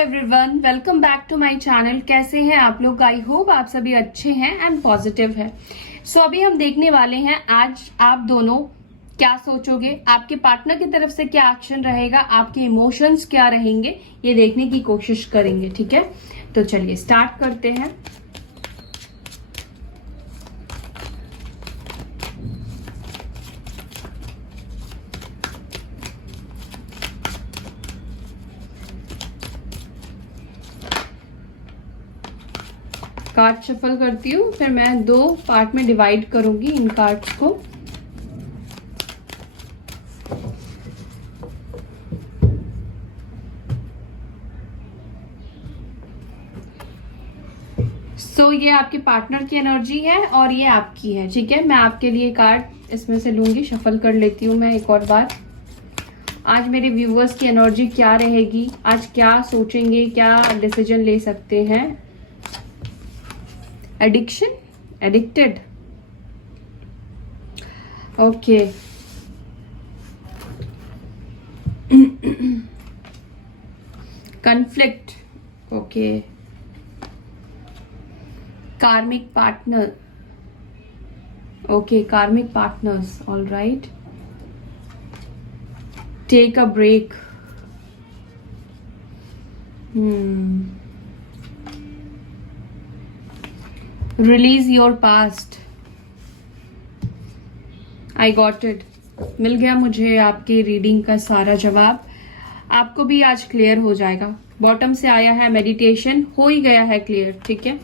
Everyone, welcome back to my channel. कैसे हैं आप लोग? आई होप आप सभी अच्छे हैं एंड पॉजिटिव है। सो अभी हम देखने वाले हैं आज आप दोनों क्या सोचोगे, आपके पार्टनर की तरफ से क्या एक्शन रहेगा, आपके इमोशंस क्या रहेंगे, ये देखने की कोशिश करेंगे। ठीक है, तो चलिए स्टार्ट करते हैं। कार्ड शफल करती हूँ, फिर मैं दो पार्ट में डिवाइड करूंगी इन कार्ड्स को। सो ये आपके पार्टनर की एनर्जी है और ये आपकी है। ठीक है, मैं आपके लिए कार्ड इसमें से लूंगी, शफल कर लेती हूँ मैं एक और बार। आज मेरे व्यूअर्स की एनर्जी क्या रहेगी, आज क्या सोचेंगे, क्या डिसीजन ले सकते हैं। Addiction, addicted, okay. Conflict, okay. Karmic partner, okay, karmic partners, all right. Take a break, release your past. I got it, मिल गया मुझे आपकी रीडिंग का सारा जवाब। आपको भी आज क्लियर हो जाएगा। बॉटम से आया है मेडिटेशन, हो ही गया है क्लियर। ठीक है,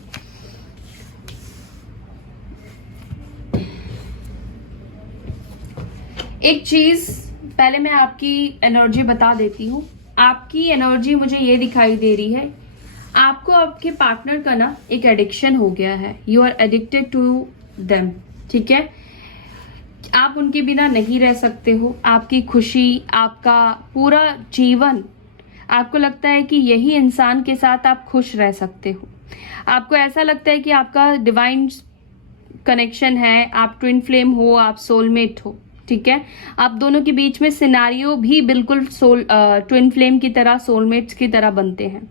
एक चीज पहले मैं आपकी एनर्जी बता देती हूँ। आपकी एनर्जी मुझे ये दिखाई दे रही है, आपको आपके पार्टनर का ना एक एडिक्शन हो गया है। You are addicted to them. ठीक है, आप उनके बिना नहीं रह सकते हो। आपकी खुशी, आपका पूरा जीवन, आपको लगता है कि यही इंसान के साथ आप खुश रह सकते हो। आपको ऐसा लगता है कि आपका डिवाइन कनेक्शन है, आप ट्विन फ्लेम हो, आप सोलमेट हो। ठीक है, आप दोनों के बीच में सिनारियो भी बिल्कुल ट्विन फ्लेम की तरह, सोलमेट्स की तरह बनते हैं।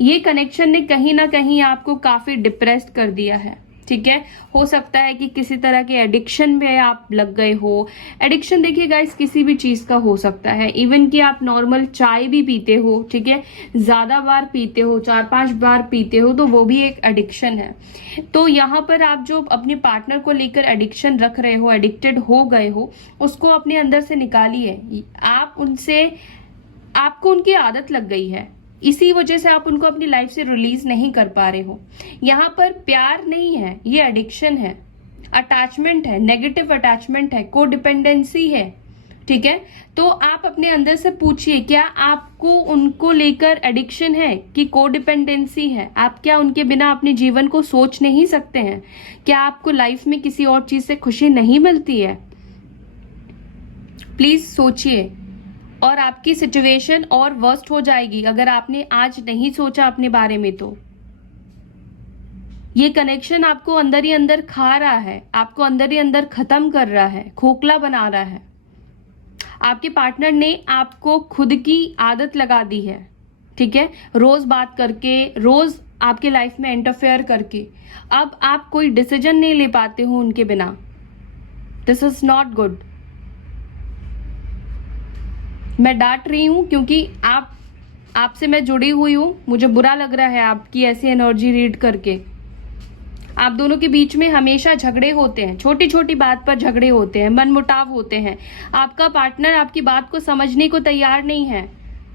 ये कनेक्शन ने कहीं ना कहीं आपको काफी डिप्रेस्ड कर दिया है। ठीक है, हो सकता है कि किसी तरह के एडिक्शन में आप लग गए हो। एडिक्शन देखिए गाइस, किसी भी चीज का हो सकता है। इवन कि आप नॉर्मल चाय भी पीते हो, ठीक है, ज्यादा बार पीते हो, 4-5 बार पीते हो, तो वो भी एक एडिक्शन है। तो यहाँ पर आप जो अपने पार्टनर को लेकर एडिक्शन रख रहे हो, एडिक्टेड हो गए हो, उसको अपने अंदर से निकालिए। आप उनसे, आपको उनकी आदत लग गई है, इसी वजह से आप उनको अपनी लाइफ से रिलीज नहीं कर पा रहे हो। यहाँ पर प्यार नहीं है, ये एडिक्शन है, अटैचमेंट है, नेगेटिव अटैचमेंट है, कोडिपेंडेंसी है। ठीक है, तो आप अपने अंदर से पूछिए, क्या आपको उनको लेकर एडिक्शन है कि कोडिपेंडेंसी है? आप क्या उनके बिना अपने जीवन को सोच नहीं सकते हैं? क्या आपको लाइफ में किसी और चीज से खुशी नहीं मिलती है? प्लीज सोचिए, और आपकी सिचुएशन और वर्स्ट हो जाएगी अगर आपने आज नहीं सोचा अपने बारे में। तो ये कनेक्शन आपको अंदर ही अंदर खा रहा है, आपको अंदर ही अंदर खत्म कर रहा है, खोखला बना रहा है। आपके पार्टनर ने आपको खुद की आदत लगा दी है। ठीक है, रोज बात करके, रोज आपके लाइफ में इंटरफेयर करके अब आप कोई डिसीजन नहीं ले पाते हो उनके बिना। This is not good. मैं डांट रही हूं क्योंकि आपसे मैं जुड़ी हुई हूं, मुझे बुरा लग रहा है आपकी ऐसी एनर्जी रीड करके। आप दोनों के बीच में हमेशा झगड़े होते हैं, छोटी छोटी बात पर झगड़े होते हैं, मनमुटाव होते हैं। आपका पार्टनर आपकी बात को समझने को तैयार नहीं है,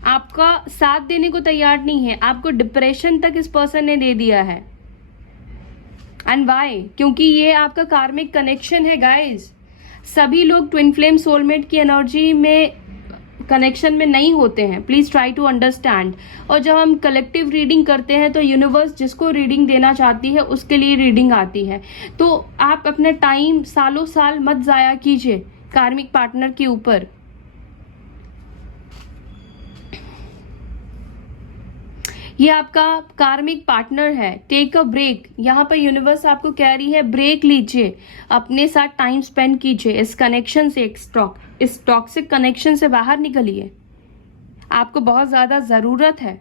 आपका साथ देने को तैयार नहीं है। आपको डिप्रेशन तक इस पर्सन ने दे दिया है। And why? क्योंकि ये आपका कार्मिक कनेक्शन है गाइज। सभी लोग ट्विन फ्लेम सोलमेट की एनर्जी में कनेक्शन में नहीं होते हैं। Please try to understand. और जब हम कलेक्टिव रीडिंग करते हैं तो यूनिवर्स जिसको रीडिंग देना चाहती है उसके लिए रीडिंग आती है। तो आप अपना टाइम सालों साल मत जाया कीजिए कार्मिक पार्टनर के ऊपर। ये आपका कार्मिक पार्टनर है। Take a break. यहाँ पर यूनिवर्स आपको कह रही है ब्रेक लीजिए, अपने साथ टाइम स्पेंड कीजिए, इस कनेक्शन से, इस टॉक्सिक कनेक्शन से बाहर निकलिए। आपको बहुत ज्यादा जरूरत है।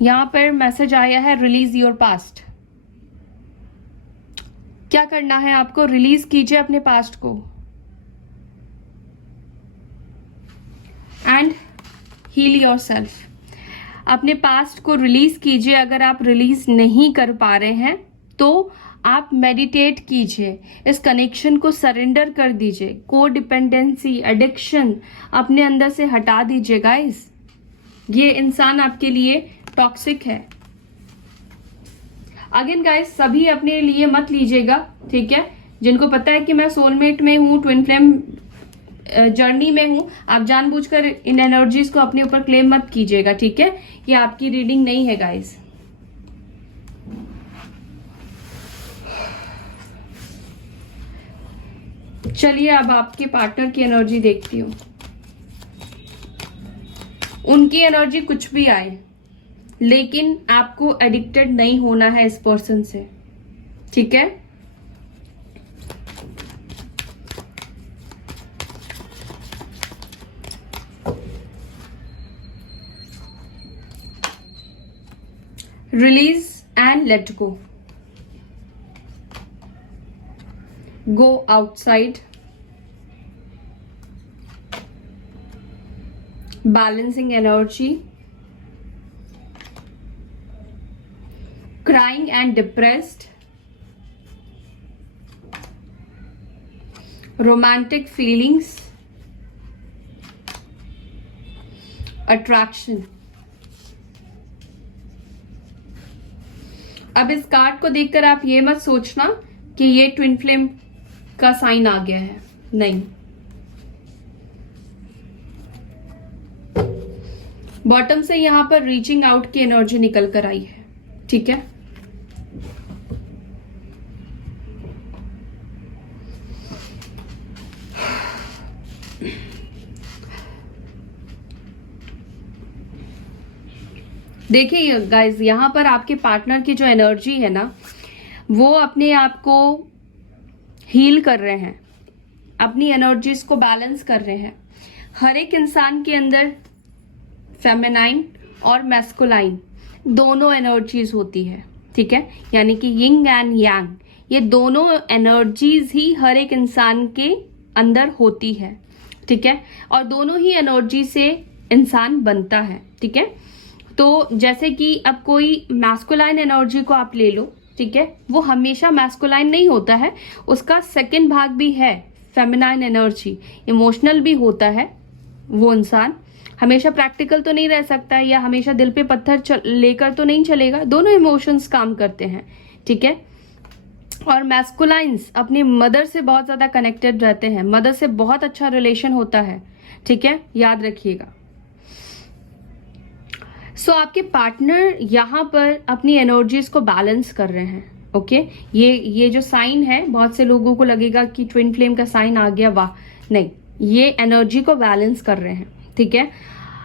यहां पर मैसेज आया है रिलीज योर पास्ट। क्या करना है आपको? रिलीज कीजिए अपने पास्ट को एंड हील योरसेल्फ। अपने पास्ट को रिलीज कीजिए। अगर आप रिलीज नहीं कर पा रहे हैं तो आप मेडिटेट कीजिए, इस कनेक्शन को सरेंडर कर दीजिए, को डिपेंडेंसी, एडिक्शन अपने अंदर से हटा दीजिए गाइस। ये इंसान आपके लिए टॉक्सिक है। अगेन गाइस, सभी अपने लिए मत लीजिएगा, ठीक है? जिनको पता है कि मैं सोलमेट में हूं, ट्विन फ्लेम जर्नी में हूं, आप जानबूझकर इन एनर्जीज को अपने ऊपर क्लेम मत कीजिएगा, ठीक है? ये आपकी रीडिंग नहीं है गाइस। चलिए अब आपके पार्टनर की एनर्जी देखती हूँ। उनकी एनर्जी कुछ भी आए, लेकिन आपको एडिक्टेड नहीं होना है इस पर्सन से, ठीक है? Release and let go. Go outside, balancing energy, crying and depressed, romantic feelings, attraction। अब इस कार्ड को देखकर आप ये मत सोचना कि ये ट्विन फ्लेम का साइन आ गया है, नहीं। बॉटम से यहां पर रीचिंग आउट की एनर्जी निकल कर आई है, ठीक है? देखिए गाइज, यहां पर आपके पार्टनर की जो एनर्जी है ना, वो अपने आप को हील कर रहे हैं, अपनी एनर्जीज को बैलेंस कर रहे हैं। हर एक इंसान के अंदर फेमिनाइन और मैस्कुलाइन दोनों एनर्जीज होती है, ठीक है? यानी कि यिंग एंड यांग, ये दोनों एनर्जीज ही हर एक इंसान के अंदर होती है, ठीक है? और दोनों ही एनर्जी से इंसान बनता है, ठीक है? तो जैसे कि अब कोई मैस्कुलाइन एनर्जी को आप ले लो, ठीक है? वो हमेशा मैस्कुलाइन नहीं होता है, उसका सेकंड भाग भी है फेमिनाइन एनर्जी, इमोशनल भी होता है। वो इंसान हमेशा प्रैक्टिकल तो नहीं रह सकता है, या हमेशा दिल पे पत्थर लेकर तो नहीं चलेगा, दोनों इमोशंस काम करते हैं, ठीक है? और मैस्कुलाइंस अपनी मदर से बहुत ज्यादा कनेक्टेड रहते हैं, मदर से बहुत अच्छा रिलेशन होता है, ठीक है? याद रखिएगा। सो आपके पार्टनर यहाँ पर अपनी एनर्जीज को बैलेंस कर रहे हैं, ओके? ये जो साइन है, बहुत से लोगों को लगेगा कि ट्विन फ्लेम का साइन आ गया, वाह, नहीं, ये एनर्जी को बैलेंस कर रहे हैं, ठीक है?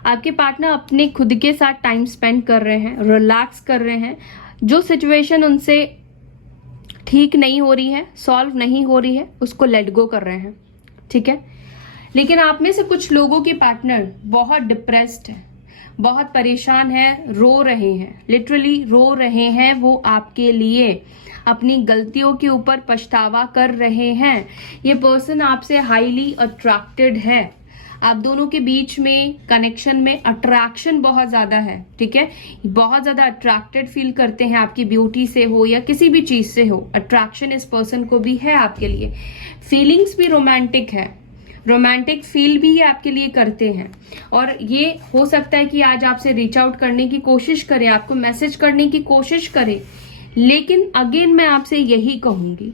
आपके पार्टनर अपने खुद के साथ टाइम स्पेंड कर रहे हैं, रिलैक्स कर रहे हैं। जो सिचुएशन उनसे ठीक नहीं हो रही है, सॉल्व नहीं हो रही है, उसको लेट गो कर रहे हैं, ठीक है? लेकिन आप में से कुछ लोगों के पार्टनर बहुत डिप्रेस्ड है, बहुत परेशान है, रो रहे हैं, लिटरली रो रहे हैं। वो आपके लिए अपनी गलतियों के ऊपर पछतावा कर रहे हैं। ये पर्सन आपसे हाईली अट्रैक्टेड है। आप दोनों के बीच में कनेक्शन में अट्रैक्शन बहुत ज्यादा है, ठीक है? बहुत ज्यादा अट्रैक्टेड फील करते हैं, आपकी ब्यूटी से हो या किसी भी चीज से हो, अट्रैक्शन इस पर्सन को भी है आपके लिए। फीलिंग्स भी रोमांटिक है, रोमांटिक फील भी आपके लिए करते हैं। और ये हो सकता है कि आज आपसे रीच आउट करने की कोशिश करे, आपको मैसेज करने की कोशिश करे, लेकिन अगेन मैं आपसे यही कहूंगी,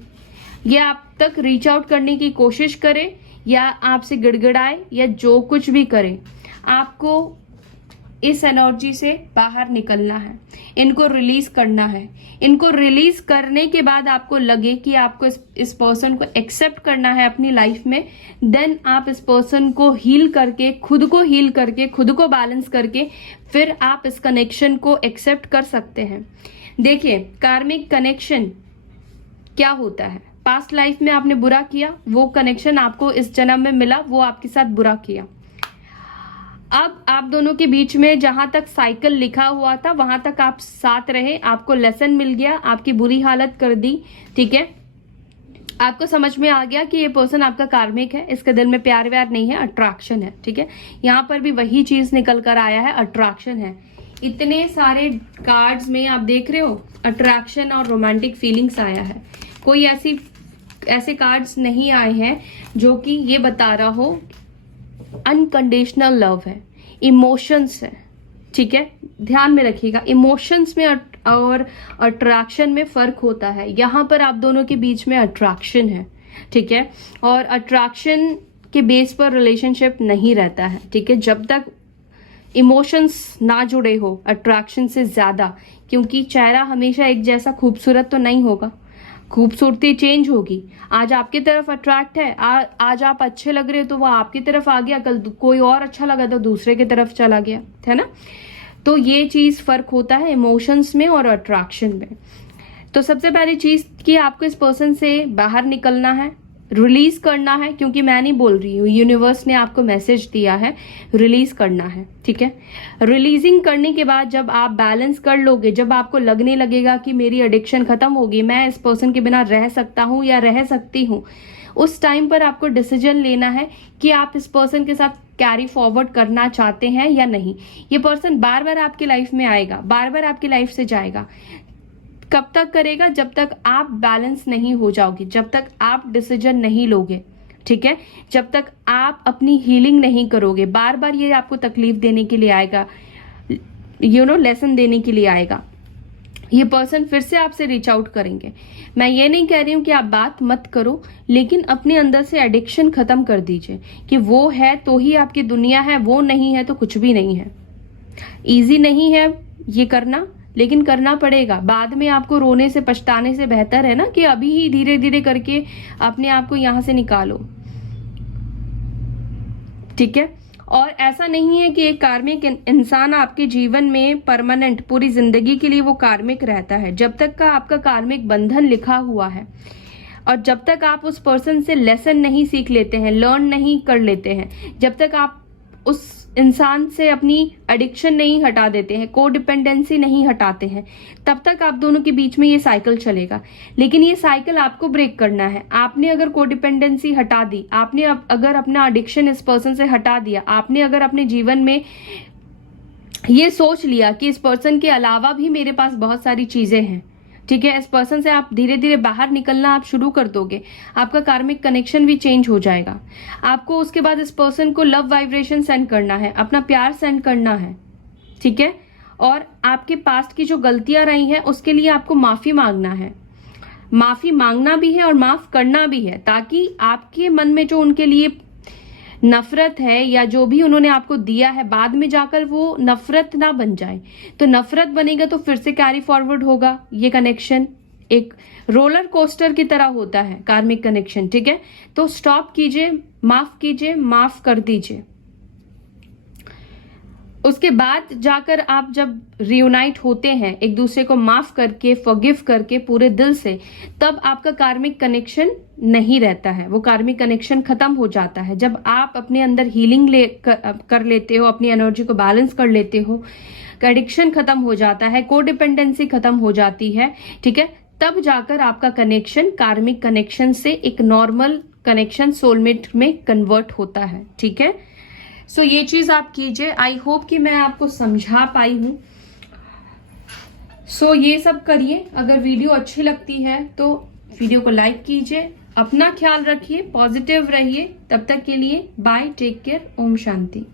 ये आप तक रीच आउट करने की कोशिश करे या आपसे गिड़गिड़ाए या जो कुछ भी करे, आपको इस एनर्जी से बाहर निकलना है, इनको रिलीज करना है। इनको रिलीज करने के बाद आपको लगे कि आपको इस पर्सन को एक्सेप्ट करना है अपनी लाइफ में, देन आप इस पर्सन को हील करके, खुद को हील करके, खुद को बैलेंस करके, फिर आप इस कनेक्शन को एक्सेप्ट कर सकते हैं। देखिए, कार्मिक कनेक्शन क्या होता है? पास्ट लाइफ में आपने बुरा किया, वो कनेक्शन आपको इस जन्म में मिला, वो आपके साथ बुरा किया। अब आप दोनों के बीच में जहां तक साइकिल लिखा हुआ था वहां तक आप साथ रहे, आपको लेसन मिल गया, आपकी बुरी हालत कर दी, ठीक है। आपको समझ में आ गया कि ये पर्सन आपका कार्मिक है, इसके दिल में प्यार व्यार नहीं है, अट्रैक्शन है, ठीक है। यहाँ पर भी वही चीज निकल कर आया है, अट्रैक्शन है। इतने सारे कार्ड्स में आप देख रहे हो अट्रैक्शन और रोमांटिक फीलिंग्स आया है। कोई ऐसे कार्ड्स नहीं आए हैं जो कि ये बता रहा हो अनकंडीशनल लव है, इमोशंस है, ठीक है। ध्यान में रखिएगा, इमोशंस में और अट्रैक्शन में फर्क होता है। यहाँ पर आप दोनों के बीच में अट्रैक्शन है, ठीक है, और अट्रैक्शन के बेस पर रिलेशनशिप नहीं रहता है, ठीक है, जब तक इमोशंस ना जुड़े हो अट्रैक्शन से ज्यादा। क्योंकि चेहरा हमेशा एक जैसा खूबसूरत तो नहीं होगा, खूबसूरती चेंज होगी। आज आपकी तरफ अट्रैक्ट है, आज आप अच्छे लग रहे हो तो वो आपकी तरफ आ गया, कल कोई और अच्छा लगा तो दूसरे की तरफ चला गया, है ना। तो ये चीज फर्क होता है इमोशंस में और अट्रैक्शन में। तो सबसे पहली चीज कि आपको इस पर्सन से बाहर निकलना है, रिलीज करना है, क्योंकि मैं नहीं बोल रही हूँ, यूनिवर्स ने आपको मैसेज दिया है, रिलीज करना है, ठीक है। रिलीजिंग करने के बाद जब आप बैलेंस कर लोगे, जब आपको लगने लगेगा कि मेरी एडिक्शन खत्म होगी, मैं इस पर्सन के बिना रह सकता हूँ या रह सकती हूँ, उस टाइम पर आपको डिसीजन लेना है कि आप इस पर्सन के साथ कैरी फॉरवर्ड करना चाहते हैं या नहीं। ये पर्सन बार बार आपकी लाइफ में आएगा, बार बार आपकी लाइफ से जाएगा। कब तक करेगा? जब तक आप बैलेंस नहीं हो जाओगे, जब तक आप डिसीजन नहीं लोगे, ठीक है, जब तक आप अपनी हीलिंग नहीं करोगे। बार बार ये आपको तकलीफ देने के लिए आएगा, लेसन देने के लिए आएगा। ये पर्सन फिर से आपसे रीच आउट करेंगे। मैं ये नहीं कह रही हूं कि आप बात मत करो, लेकिन अपने अंदर से एडिक्शन खत्म कर दीजिए कि वो है तो ही आपकी दुनिया है, वो नहीं है तो कुछ भी नहीं है। इजी नहीं है ये करना, लेकिन करना पड़ेगा। बाद में आपको रोने से पछताने से बेहतर है ना कि अभी ही धीरे धीरे करके अपने आप को यहां से निकालो, ठीक है। और ऐसा नहीं है कि एक कार्मिक इंसान आपके जीवन में परमानेंट पूरी जिंदगी के लिए वो कार्मिक रहता है। जब तक का आपका कार्मिक बंधन लिखा हुआ है और जब तक आप उस पर्सन से लेसन नहीं सीख लेते हैं, लर्न नहीं कर लेते हैं, जब तक आप उस इंसान से अपनी एडिक्शन नहीं हटा देते हैं, कोडिपेंडेंसी नहीं हटाते हैं, तब तक आप दोनों के बीच में ये साइकिल चलेगा। लेकिन ये साइकिल आपको ब्रेक करना है। आपने अगर कोडिपेंडेंसी हटा दी, आपने अगर अपना एडिक्शन इस पर्सन से हटा दिया, आपने अगर अपने जीवन में ये सोच लिया कि इस पर्सन के अलावा भी मेरे पास बहुत सारी चीजें हैं, ठीक है, इस पर्सन से आप धीरे धीरे बाहर निकलना आप शुरू कर दोगे, आपका कार्मिक कनेक्शन भी चेंज हो जाएगा। आपको उसके बाद इस पर्सन को लव वाइब्रेशन सेंड करना है, अपना प्यार सेंड करना है, ठीक है। और आपके पास्ट की जो गलतियां रही हैं उसके लिए आपको माफी मांगना है। माफी मांगना भी है और माफ करना भी है, ताकि आपके मन में जो उनके लिए नफरत है या जो भी उन्होंने आपको दिया है, बाद में जाकर वो नफरत ना बन जाए। तो नफरत बनेगा तो फिर से कैरी फॉरवर्ड होगा। ये कनेक्शन एक रोलर कोस्टर की तरह होता है, कार्मिक कनेक्शन, ठीक है। तो स्टॉप कीजिए, माफ कीजिए, माफ कर दीजिए। उसके बाद जाकर आप जब रियूनाइट होते हैं एक दूसरे को माफ करके, फॉरगिव करके पूरे दिल से, तब आपका कार्मिक कनेक्शन नहीं रहता है, वो कार्मिक कनेक्शन खत्म हो जाता है। जब आप अपने अंदर हीलिंग कर लेते हो, अपनी एनर्जी को बैलेंस कर लेते हो, एडिक्शन खत्म हो जाता है, कोडिपेंडेंसी खत्म हो जाती है, ठीक है, तब जाकर आपका कनेक्शन कार्मिक कनेक्शन से एक नॉर्मल कनेक्शन सोलमेट में कन्वर्ट होता है, ठीक है। सो ये चीज आप कीजिए। आई होप कि मैं आपको समझा पाई हूं। सो ये सब करिए। अगर वीडियो अच्छी लगती है तो वीडियो को लाइक कीजिए, अपना ख्याल रखिए, पॉजिटिव रहिए। तब तक के लिए bye, take care, Om Shanti.